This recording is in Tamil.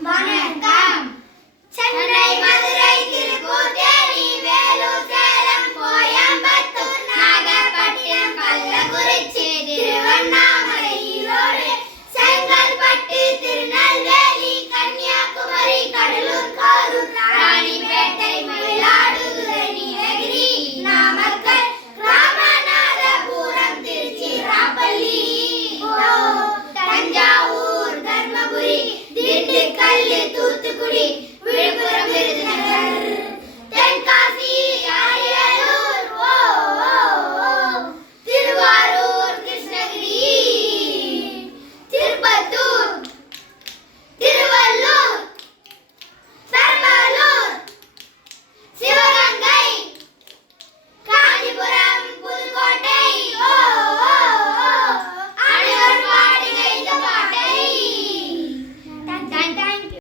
வணக்கம். சென்னை, மதுரை, திருப்பூர், தேனி, வேலூர், சேலம், கோயம்புத்தூர், நாகப்பட்டினம், கள்ளக்குறிச்சி, திருவண்ணாமலை, ஈரோடு, செங்கல்பட்டு, திருநெல்வேலி, கன்னியாகுமரி, கடலூர், கரூர், ராணிப்பேட்டை, மயிலாடுதுறை, நீலகிரி, நாமக்கல், ராமநாதபுரம், திருச்சிராப்பள்ளி, தஞ்சாவூர், தர்மபுரி, திண்டுக்கல், தூத்துக்குடி,